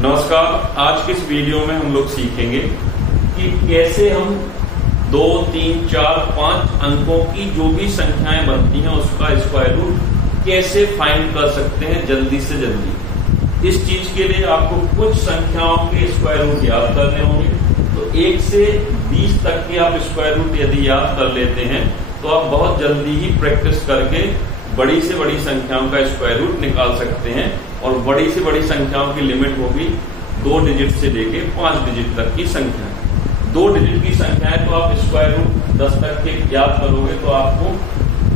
नमस्कार। आज के इस वीडियो में हम लोग सीखेंगे कि कैसे हम 2, 3, 4, 5 अंकों की जो भी संख्याएं बनती हैं उसका स्क्वायर रूट कैसे फाइंड कर सकते हैं जल्दी से जल्दी। इस चीज के लिए आपको कुछ संख्याओं के स्क्वायर रूट याद करने होंगे। तो 1 से 20 तक के आप स्क्वायर रूट यदि याद कर लेते हैं तो आप बहुत जल्दी ही प्रैक्टिस करके बड़ी से बड़ी संख्याओं का स्क्वायर रूट निकाल सकते हैं। और बड़ी से बड़ी संख्याओं की लिमिट होगी 2 डिजिट से लेके 5 डिजिट तक की संख्या। 2 डिजिट की संख्या है तो आप स्क्वायर रूट 10 तक के याद करोगे तो आपको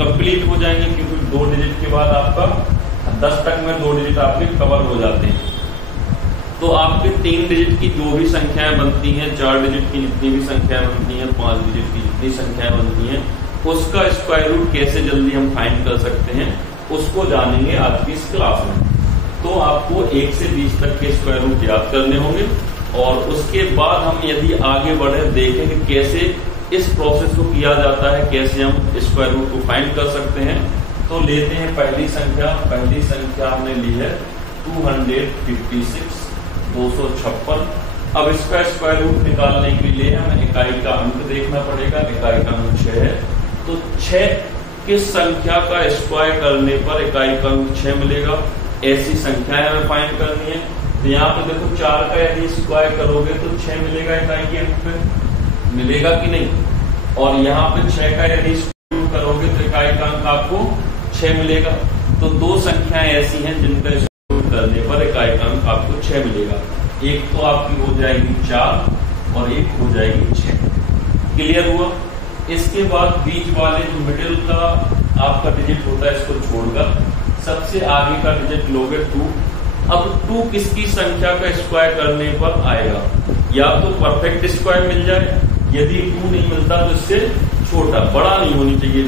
कंप्लीट हो जाएंगे, क्योंकि 2 डिजिट के बाद आपका 10 तक में 2 डिजिट आपके कवर हो जाते हैं। तो आपके 3 डिजिट की जो भी संख्याएं बनती हैं, 4 डिजिट की जितनी भी संख्याएं बनती हैं, 5 डिजिट की जितनी संख्याएं बनती हैं, उसका स्क्वायर रूट कैसे जल्दी हम फाइंड कर सकते हैं उसको जानेंगे आज की इस क्लास में। तो आपको 1 से 20 तक के स्क्वायर रूट याद करने होंगे और उसके बाद हम यदि आगे बढ़े देखें कि कैसे इस प्रोसेस को किया जाता है, कैसे हम स्क्वायर रूट को फाइंड कर सकते हैं। तो लेते हैं पहली संख्या हमने ली है 256, 256। अब इसका स्क्वायर रूट निकालने के लिए हमें इकाई का अंक देखना पड़ेगा। इकाई का अंक 6 है तो 6 किस संख्या का स्क्वायर करने पर इकाई का अंक 6 मिलेगा, ऐसी संख्याएं हमें फाइंड करनी है। तो यहाँ पे देखो 4 का यदि स्क्वायर करोगे तो 6 मिलेगा इकाई के अंक पे, मिलेगा कि नहीं। और यहाँ पे 6 का यदि स्क्वायर करोगे तो इकाई का अंक आपको 6 मिलेगा। तो 2 संख्याएं ऐसी हैं जिनका स्क्वायर करने पर इकाई का अंक आपको 6 मिलेगा। एक तो आपकी हो जाएगी 4 और एक हो जाएगी 6। क्लियर हुआ। इसके बाद बीच वाले जो मिडिल का आपका डिजिट होता है इसको छोड़कर सबसे आगे का डिजिट लोगे 2। अब 2 किसकी संख्या का स्क्वायर करने पर आएगा, या तो परफेक्ट स्क्वायर मिल जाए, यदि 2 नहीं मिलता तो इससे छोटा, बड़ा नहीं होनी चाहिए।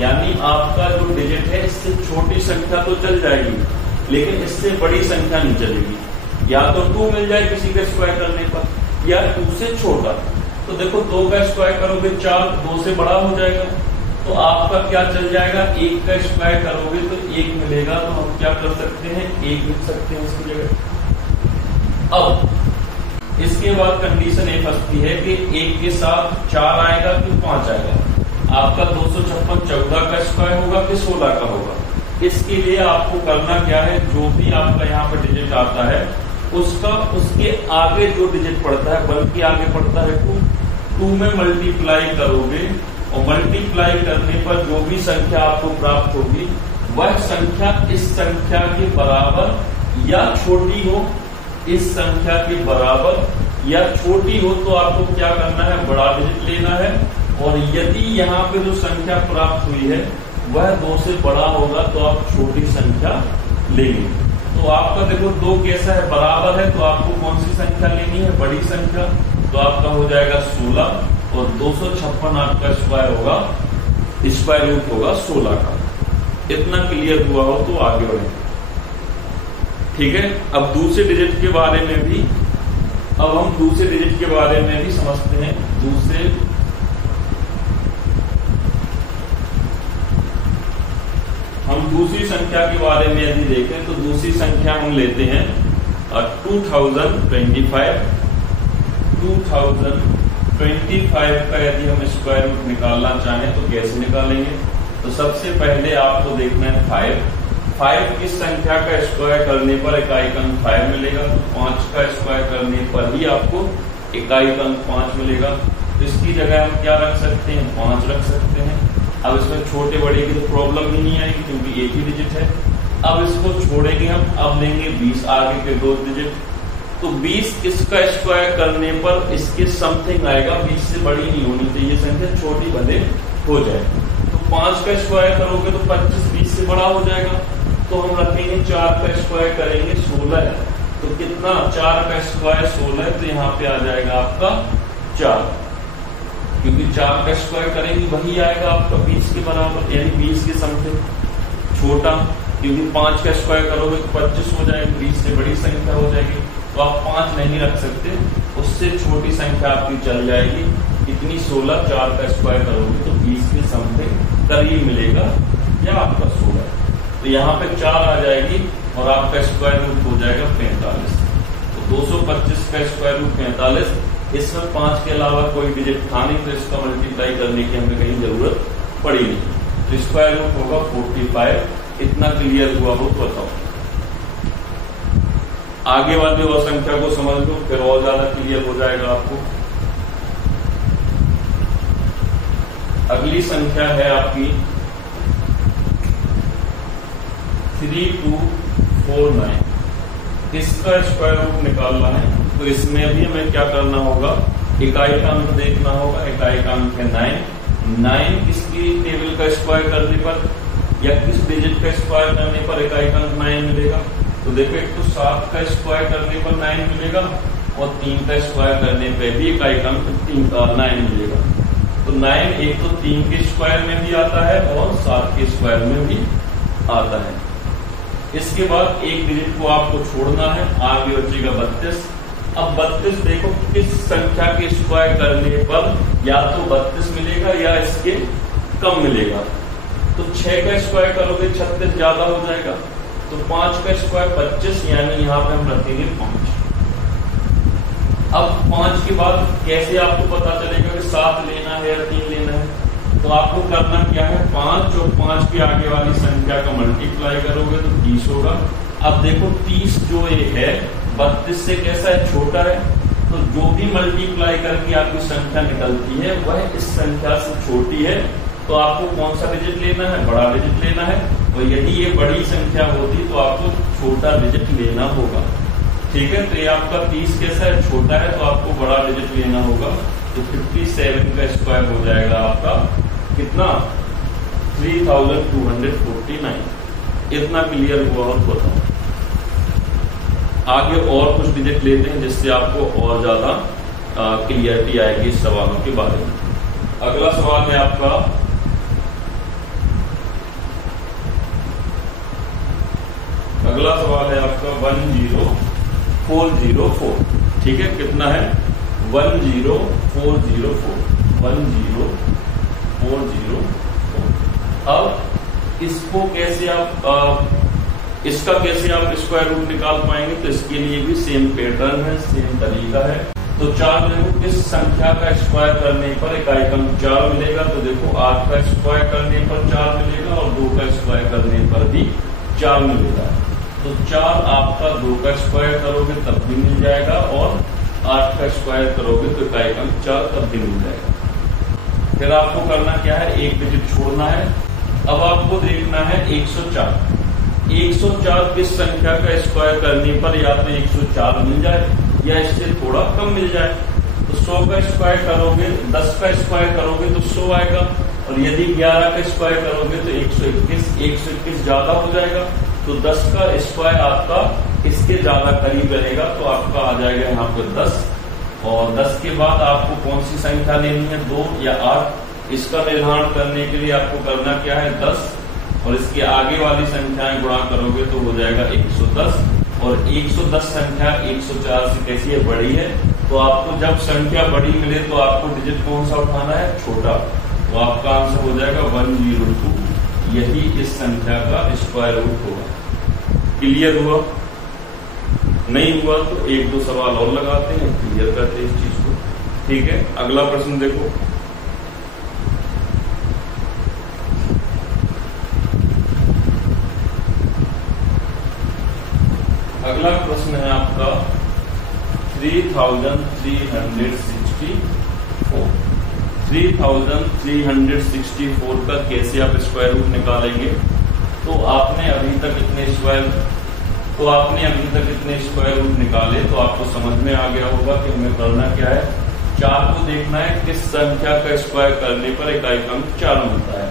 यानी आपका जो डिजिट है इससे छोटी संख्या तो चल जाएगी लेकिन इससे बड़ी संख्या नहीं चलेगी। या तो 2 मिल जाए किसी का स्क्वायर करने पर या 2 से छोटा। तो देखो 2 का स्क्वायर करोगे 4, 2 से बड़ा हो जाएगा तो आपका क्या चल जाएगा, 1 का स्क्वायर करोगे तो 1 मिलेगा। तो हम क्या कर सकते हैं, 1 लिख सकते हैं इसकी जगह। अब इसके बाद कंडीशन ये फंसती है कि 1 के साथ 4 आएगा कि 5 आएगा। आपका 256 14 का स्क्वायर होगा कि 16 का होगा। इसके लिए आपको करना क्या है, जो भी आपका यहाँ पे डिजिट आता है उसका उसके आगे जो डिजिट पड़ता है, बल्कि आगे पड़ता है 2 में मल्टीप्लाई करोगे और मल्टीप्लाई करने पर जो भी संख्या आपको प्राप्त होगी वह संख्या इस संख्या के बराबर या छोटी हो, इस संख्या के बराबर या छोटी हो तो आपको क्या करना है, बड़ा डिजिट लेना है। और यदि यहाँ पे जो संख्या प्राप्त हुई है वह 2 से बड़ा होगा तो आप छोटी संख्या लेंगे। तो आपका देखो 2 कैसा है, बराबर है, तो आपको कौन सी संख्या लेनी है, बड़ी संख्या। तो आपका हो जाएगा 16 और 256 आपका स्क्वायर होगा, स्क्वायर रूट होगा 16 का। इतना क्लियर हुआ हो तो आगे बढ़े। ठीक है। अब दूसरे डिजिट के बारे में भी समझते हैं। हम दूसरी संख्या के बारे में यदि देखें तो दूसरी संख्या हम लेते हैं 2025। 2025 का यदि हम स्क्वायर रूट निकालना चाहें तो कैसे निकालेंगे। तो सबसे पहले आपको देखना है 5 किस संख्या का स्क्वायर करने पर इकाई का अंक 5 मिलेगा। तो 5 का स्क्वायर करने पर ही आपको इकाई का अंक 5 मिलेगा। तो इसकी जगह हम क्या रख सकते हैं, 5 रख सकते हैं। अब इसमें छोटे बड़े की तो प्रॉब्लम ही नहीं आएगी क्योंकि एक ही डिजिट है। अब इसको छोड़ेंगे हम, अब लेंगे 20 आगे के 2 डिजिट। तो 20 इसका स्क्वायर करने पर इसके समथिंग आएगा, 20 से बड़ी नहीं होनी चाहिए संख्या, छोटी भले हो जाए। तो 5 का स्क्वायर करोगे तो 25 20 से बड़ा हो जाएगा। तो हम रखेंगे 4 का स्क्वायर करेंगे 16 है। तो कितना, 4 का स्क्वायर 16 है, तो यहाँ पे आ जाएगा आपका 4, क्योंकि 4 का स्क्वायर करेंगे वही आएगा आपका 20 के बराबर, यानी 20 के समथिंग छोटा। क्योंकि 5 का स्क्वायर करोगे तो 25 हो जाएगी, 20 से बड़ी संख्या हो जाएगी। तो आप 5 नहीं रख सकते, उससे छोटी संख्या आपकी चल जाएगी। इतनी 16, 4 का स्क्वायर करोगे तो 20 के समथिंग करीब मिलेगा या आपका 16। तो यहाँ पे 4 आ जाएगी और आपका स्क्वायर रूट हो जाएगा 45। तो 125 का स्क्वायर रूट 45। इसमें 5 के अलावा कोई डिजिट था नहीं, तो इसका मल्टीप्लाई करने की हमें कहीं जरूरत पड़ी नहीं। तो स्क्वायर रूट होगा 45। इतना क्लियर हुआ हो तो बताओ। आगे वाली और संख्या को समझ लो, फिर और ज्यादा क्लियर हो जाएगा आपको। अगली संख्या है आपकी 3249। इसका स्क्वायर रूट निकालना है, तो इसमें भी हमें क्या करना होगा, इकाई का अंक देखना होगा। इकाई का अंक है 9। किसकी टेबल का स्क्वायर करने पर या किस डिजिट का स्क्वायर करने पर इकाई का अंक 9 मिलेगा? तो देखो, एक तो 7 का स्क्वायर करने पर 9 मिलेगा और 3 का स्क्वायर करने पे भी इकाई का अंक 9 मिलेगा। तो 9 एक तो 3 के स्क्वायर में भी आता है और 7 के स्क्वायर में भी आता है। इसके बाद एक डिजिट को आपको छोड़ना है, आगे बचेगा 32। अब 32 देखो, किस संख्या के स्क्वायर करने पर या तो 32 मिलेगा या इसके कम मिलेगा। तो 6 का स्क्वायर करोगे 36 ज्यादा हो जाएगा। तो 5 का स्क्वायर 25, यानी यहाँ पे हम रखेंगे 5। अब 5 के बाद कैसे आपको पता चलेगा कि 7 लेना है या 3 लेना है? तो आपको करना क्या है, 5 और 5 के आगे वाली संख्या का मल्टीप्लाई करोगे तो 30 होगा। अब देखो 30 जो ये है 32 से कैसा है, छोटा है। तो जो भी मल्टीप्लाई करके आपकी संख्या निकलती है वह इस संख्या से छोटी है। तो आपको कौन सा डिजिट लेना है, बड़ा डिजिट लेना है। और यदि ये बड़ी संख्या होती तो आपको छोटा डिजिट लेना होगा। ठीक है, तो ये आपका 30 कैसा है, छोटा है, तो आपको बड़ा डिजिट लेना होगा। तो 57 का स्क्वायर हो जाएगा आपका कितना, 3249। इतना क्लियर हुआ और बताओ। आगे और कुछ डिजिट लेते हैं जिससे आपको और ज्यादा क्लियरिटी आएगी इस सवालों के बारे में। अगला सवाल है आपका अगला सवाल है आपका 10404। ठीक है, कितना है, 10404। 10404। अब इसको कैसे आप इसका कैसे आप स्क्वायर रूट निकाल पाएंगे? तो इसके लिए भी सेम पैटर्न है, सेम तरीका है। तो 4 देखो, किस संख्या का स्क्वायर करने पर इकाई का अंक 4 मिलेगा? तो देखो 8 का स्क्वायर करने पर 4 मिलेगा और 2 का स्क्वायर करने पर भी 4 मिलेगा। तो 4 आपका 2 का स्क्वायर करोगे तब भी मिल जाएगा और 8 का स्क्वायर करोगे तो इकाई का अंक 4 तब भी मिल जाएगा। फिर आपको करना क्या है, एक डिजिट छोड़ना है। अब आपको देखना है 104। 104 किस संख्या का स्क्वायर करने पर या तो 104 मिल जाए या इससे थोड़ा कम मिल जाए। तो 100 का स्क्वायर करोगे, 10 का स्क्वायर करोगे तो 100 आएगा और यदि 11 का स्क्वायर करोगे तो 121। 121 ज्यादा हो जाएगा, तो 10 का स्क्वायर आपका इसके ज्यादा करीब रहेगा, तो आपका आ जाएगा यहाँ पे 10। और 10 के बाद आपको कौन सी संख्या लेनी है, 2 या 8? इसका निर्धारण करने के लिए आपको करना क्या है, 10 और इसके आगे वाली संख्याएं गुणा करोगे तो हो जाएगा 110। और 110 संख्या 104 से कैसी है, बड़ी है। तो आपको जब संख्या बड़ी मिले तो आपको डिजिट कौन सा उठाना है, छोटा। तो आपका आंसर हो जाएगा 102। यही इस संख्या का स्क्वायर रूट होगा। क्लियर हुआ? नहीं हुआ तो 1-2 सवाल और लगाते हैं, क्लियर करते हैं इस चीज को। ठीक है, अगला प्रश्न देखो। अगला प्रश्न है आपका 3364। 3364 का कैसे आप स्क्वायर रूट निकालेंगे? तो आपने अभी तक इतने स्क्वायर रूट निकाले तो आपको समझ में आ गया होगा कि हमें करना क्या है। 4 को देखना है किस संख्या का स्क्वायर करने पर इकाई का अंक 4 मिलता है।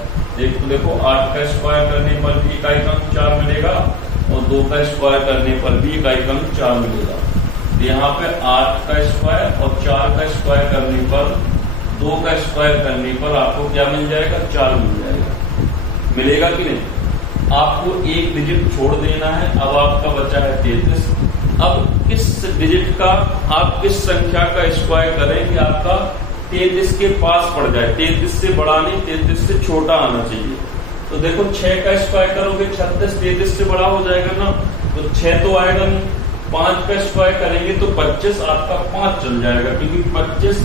देखो 8 का स्क्वायर करने पर भी इकाई का अंक 4 मिलेगा और 2 का स्क्वायर करने पर भी इकाई का अंक 4 मिलेगा। तो यहाँ पे 8 का स्क्वायर और 4 का स्क्वायर करने पर, 2 का स्क्वायर करने पर आपको क्या मिल जाएगा, 4 मिल जाएगा। मिलेगा कि नहीं? आपको एक डिजिट छोड़ देना है। अब आपका बचा है 33। अब किस डिजिट का, आप किस संख्या का स्क्वायर करें कि आपका 33 के पास पड़ जाए। 33 से बड़ा नहीं, 33 से छोटा आना चाहिए। तो देखो 6 का स्क्वायर करोगे 36, 33 से बड़ा हो जाएगा ना, तो 6 तो आएगा नहीं। 5 का स्क्वायर करेंगे तो 25 आपका 5 चल जाएगा, क्योंकि 25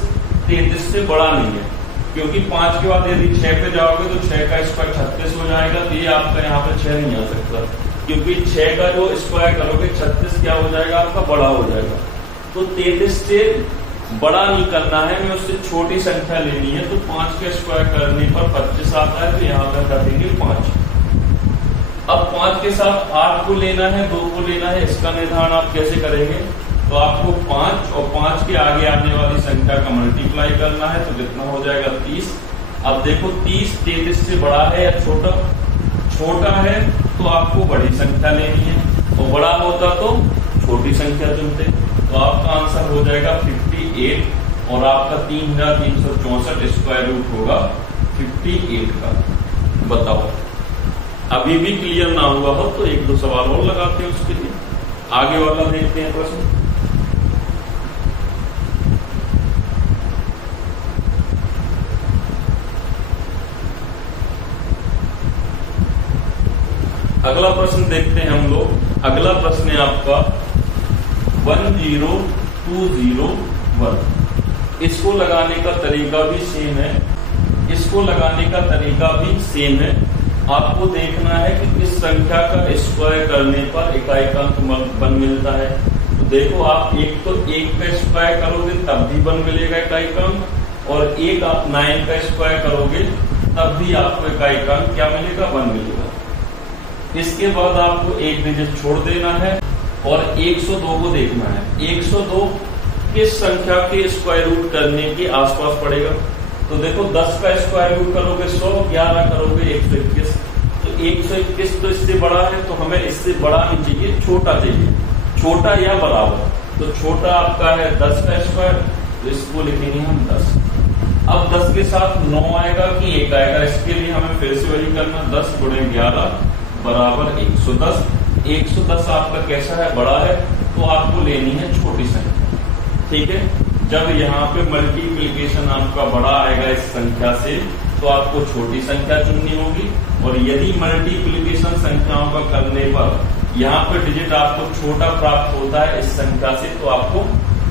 33 से बड़ा नहीं है। क्योंकि 5 के बाद यदि 6 पे जाओगे तो 6 का स्क्वायर 36 हो जाएगा, तो ये आपका यहाँ पे 6 नहीं आ सकता, क्योंकि 6 का जो स्क्वायर करोगे 36 क्या हो जाएगा आपका, बड़ा हो जाएगा। तो 33 से बड़ा नहीं करना है, मैं उससे छोटी संख्या लेनी है, तो 5 का स्क्वायर करने पर 25 आता है, तो यहाँ पर कर देंगे 5। अब 5 के साथ 8 को लेना है, 2 को लेना है, इसका निर्धारण आप कैसे करेंगे, तो आपको 5 और 5 के आगे आने वाली संख्या का मल्टीप्लाई करना है, तो कितना हो जाएगा 30। अब देखो 30 33 से बड़ा है या छोटा, छोटा है तो आपको बड़ी संख्या लेनी है, और बड़ा होता तो छोटी संख्या चुनते, तो आपका आंसर हो जाएगा 58 और आपका 3364 स्क्वायर रूट होगा 58 का। बताओ, अभी भी क्लियर ना हुआ हो तो 1-2 सवाल और लगाते हैं, उसके लिए आगे वाला देखते हैं प्रश्न। अगला प्रश्न देखते हैं हम लोग। अगला प्रश्न है आपका 10201। इसको लगाने का तरीका भी सेम है, इसको लगाने का तरीका भी सेम है। आपको देखना है कि किस संख्या का स्क्वायर करने पर इकाई का अंक 1 मिलता है। तो देखो, आप एक तो 1 का स्क्वायर करोगे तब भी 1 मिलेगा इकाई का अंक, और एक आप 9 का स्क्वायर करोगे तब भी आपको इकाई का अंक क्या मिलेगा, 1 मिलेगा। इसके बाद आपको एक डिजिट छोड़ देना है और 102 को देखना है। 102 किस संख्या के स्क्वायर रूट करने के आसपास पड़ेगा, तो देखो 10 का स्क्वायर रूट करोगे 100, 11 करोगे 121, तो 121 तो इससे बड़ा है, तो हमें इससे बड़ा नहीं चाहिए, छोटा चाहिए, छोटा या बराबर। तो छोटा आपका है 10 का स्क्वायर, तो इसको लिखेंगे हम 10। अब 10 के साथ 9 आएगा कि 1 आएगा, इसके लिए हमें फिर से वही करना, 10 गुणे 11 बराबर 110। 110 आपका कैसा है, बड़ा है, तो आपको लेनी है छोटी संख्या। ठीक है, जब यहाँ पे मल्टीप्लिकेशन आपका बड़ा आएगा इस संख्या से, तो आपको छोटी संख्या चुननी होगी, और यदि मल्टीप्लिकेशन संख्याओं का करने पर यहाँ पे डिजिट आपको छोटा प्राप्त होता है इस संख्या से, तो आपको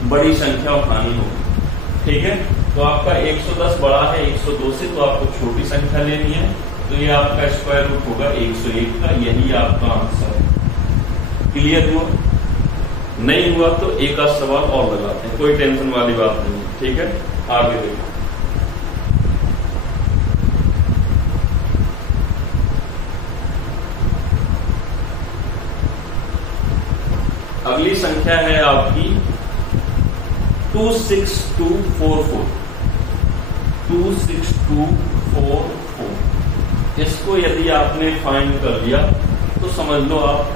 बड़ी संख्या उठानी होगी। ठीक है, तो आपका 110 बड़ा है 102 से, तो आपको छोटी संख्या लेनी है, तो ये आपका स्क्वायर रूट होगा 101 का। यही आपका आंसर है। क्लियर हुआ? नहीं हुआ तो एक आध सवाल और लगाते हैं, कोई टेंशन वाली बात नहीं है। ठीक है, आगे देखो। अगली संख्या है आपकी 26244। 26244। इसको यदि आपने फाइंड कर लिया तो समझ लो आप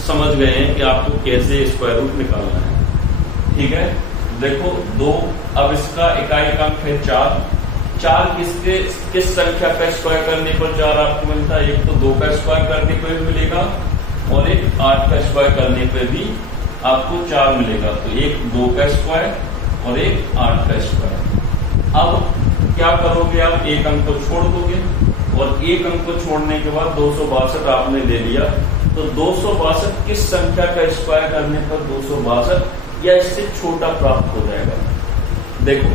समझ गए हैं कि आपको कैसे स्क्वायर रूट निकालना है। ठीक है, देखो 2, अब इसका इकाई का अंक है 4। 4 किस संख्या का स्क्वायर करने पर 4 आपको मिलता है, एक तो 2 का स्क्वायर करने पर भी मिलेगा, और एक 8 का स्क्वायर करने पर भी आपको 4 मिलेगा। तो एक 2 का स्क्वायर और एक 8 का स्क्वायर। अब क्या करोगे, आप एक अंक को छोड़ दोगे, और एक अंक को छोड़ने के बाद 262 आपने ले लिया, तो 262 किस संख्या का स्क्वायर करने पर 262 या इससे छोटा प्राप्त हो जाएगा। देखो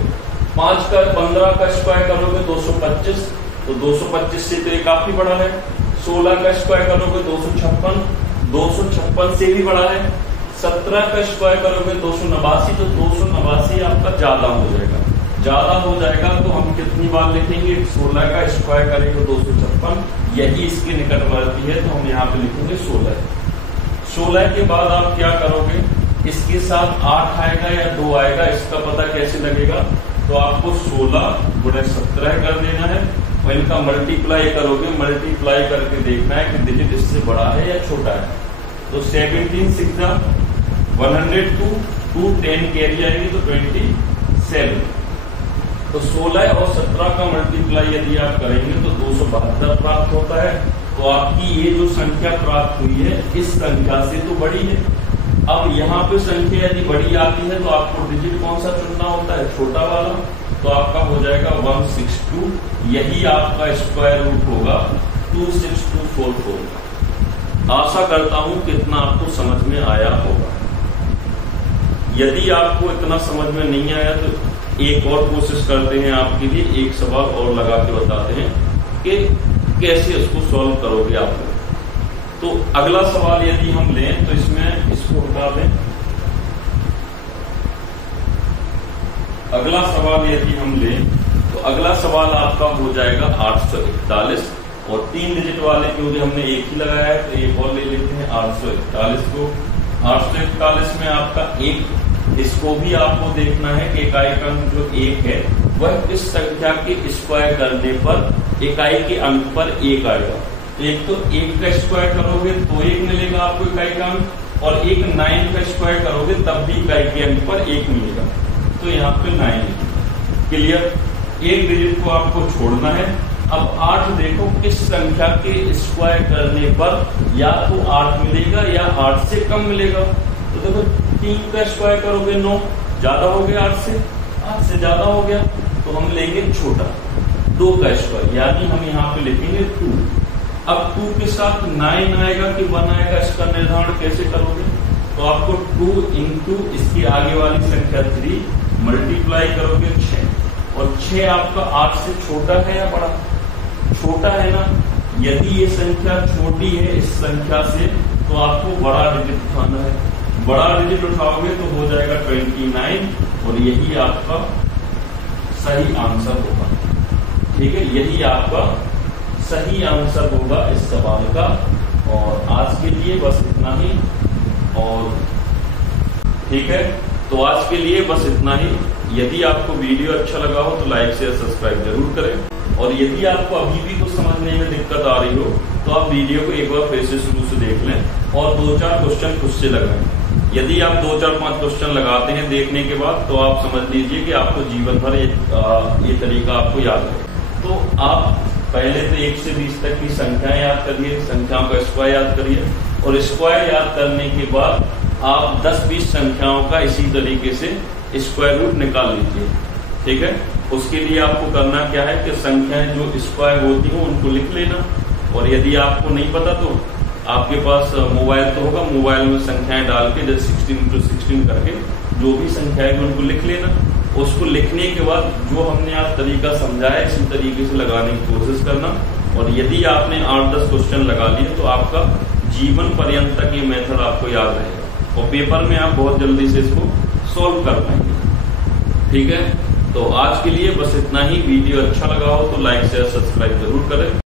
15 का स्क्वायर करोगे 225, तो 225 से तो ये काफी बड़ा है। 16 का स्क्वायर करोगे 256, 256 से भी बड़ा है। 17 का स्क्वायर करोगे 289, तो 289 आपका ज्यादा हो जाएगा। ज्यादा हो जाएगा तो हम कितनी बार लिखेंगे, 16 का स्क्वायर करेंगे 256, यही इसके निकटवर्ती है, तो हम यहाँ पे लिखेंगे 16। 16 के बाद आप क्या करोगे, इसके साथ 8 आएगा या 2 आएगा, इसका पता कैसे लगेगा, तो आपको 16 गुणे 17 कर देना है, और इनका मल्टीप्लाई करोगे। मल्टीप्लाई करके देखना है कि डिजिट इससे बड़ा है या छोटा है। तो 17 6 102, 2 10 कैरी आएंगे तो 27। तो 16 और 17 का मल्टीप्लाई यदि आप करेंगे तो 272 प्राप्त होता है। तो आपकी ये जो संख्या प्राप्त हुई है इस संख्या से तो बड़ी है। अब यहाँ पे संख्या यदि बड़ी आती है तो आपको डिजिट कौन सा चुनना होता है, छोटा वाला। तो आपका हो जाएगा 162, यही आपका स्क्वायर रूट होगा 26244। आशा करता हूं कितना आपको समझ में आया होगा। यदि आपको इतना समझ में नहीं आया तो एक और कोशिश करते हैं आपके लिए, एक सवाल और लगा के बताते हैं कि कैसे उसको सॉल्व करोगे आप लोग। तो अगला सवाल यदि हम लें तो इसमें इसको हटा दें। अगला सवाल यदि हम लें तो अगला सवाल आपका हो जाएगा 841 और 3 डिजिट वाले क्योंकि हमने एक ही लगाया है तो एक और ले लेते हैं 841 को। 841 में आपका एक, इसको भी आपको देखना है कि इकाई का अंक जो एक है वह किस संख्या के स्क्वायर करने पर इकाई के अंक पर एक आएगा। एक तो एक का स्क्वायर करोगे तो एक मिलेगा आपको इकाई का अंक, और एक 9 का स्क्वायर करोगे तब भी इकाई के अंक पर एक मिलेगा। तो यहाँ पे 9 क्लियर। एक डिजिट को आपको छोड़ना है। अब 8 देखो किस संख्या के स्क्वायर करने पर या तो 8 मिलेगा या 8 से कम मिलेगा। तो देखो 3 का स्क्वायर करोगे 9, ज्यादा हो गया 8 से ज्यादा हो गया तो हम लेंगे छोटा 2 का स्क्वायर, यानी हम यहाँ पे लिखेंगे 2। अब 2 के साथ 9 आएगा कि 1 आएगा, इसका निर्धारण कैसे करोगे? तो आपको 2 इंटू इसकी आगे वाली संख्या 3 मल्टीप्लाई करोगे 6, और 6 आपका 8 से छोटा है या बड़ा? छोटा है ना। यदि ये संख्या छोटी है इस संख्या से तो आपको बड़ा डिजिट उठाना है। बड़ा डिजिट उठाओगे तो हो जाएगा 29 और यही आपका सही आंसर होगा। ठीक है, यही आपका सही आंसर होगा इस सवाल का। और आज के लिए बस इतना ही। और ठीक है, तो आज के लिए बस इतना ही। यदि आपको वीडियो अच्छा लगा हो तो लाइक शेयर सब्सक्राइब जरूर करें, और यदि आपको अभी भी कुछ समझने में दिक्कत आ रही हो तो आप वीडियो को एक बार फिर से शुरू से देख लें और 2-4 क्वेश्चन खुद से लगाएं। यदि आप 2-4-5 क्वेश्चन लगाते हैं देखने के बाद तो आप समझ लीजिए कि आपको जीवन भर ये तरीका आपको याद है। तो आप पहले तो 1 से 20 तक की संख्याएं याद करिए, संख्याओं का स्क्वायर याद करिए, और स्क्वायर याद करने के बाद आप 10-20 संख्याओं का इसी तरीके से स्क्वायर रूट निकाल लीजिए। ठीक है, उसके लिए आपको करना क्या है कि संख्याएं जो स्क्वायर होती हो उनको लिख लेना, और यदि आपको नहीं पता तो आपके पास मोबाइल तो होगा, मोबाइल में संख्याएं डाल के जैसे 16 × 16 करके जो भी संख्याएं उनको लिख लेना। उसको लिखने के बाद जो हमने आज तरीका समझाया इसी तरीके से लगाने की कोशिश करना, और यदि आपने 8-10 क्वेश्चन लगा लिए तो आपका जीवन पर्यंत तक ये मेथड आपको याद रहेगा और पेपर में आप बहुत जल्दी से इसको सॉल्व कर पाएंगे। ठीक है, तो आज के लिए बस इतना ही। वीडियो अच्छा लगा हो तो लाइक शेयर सब्सक्राइब जरूर करें।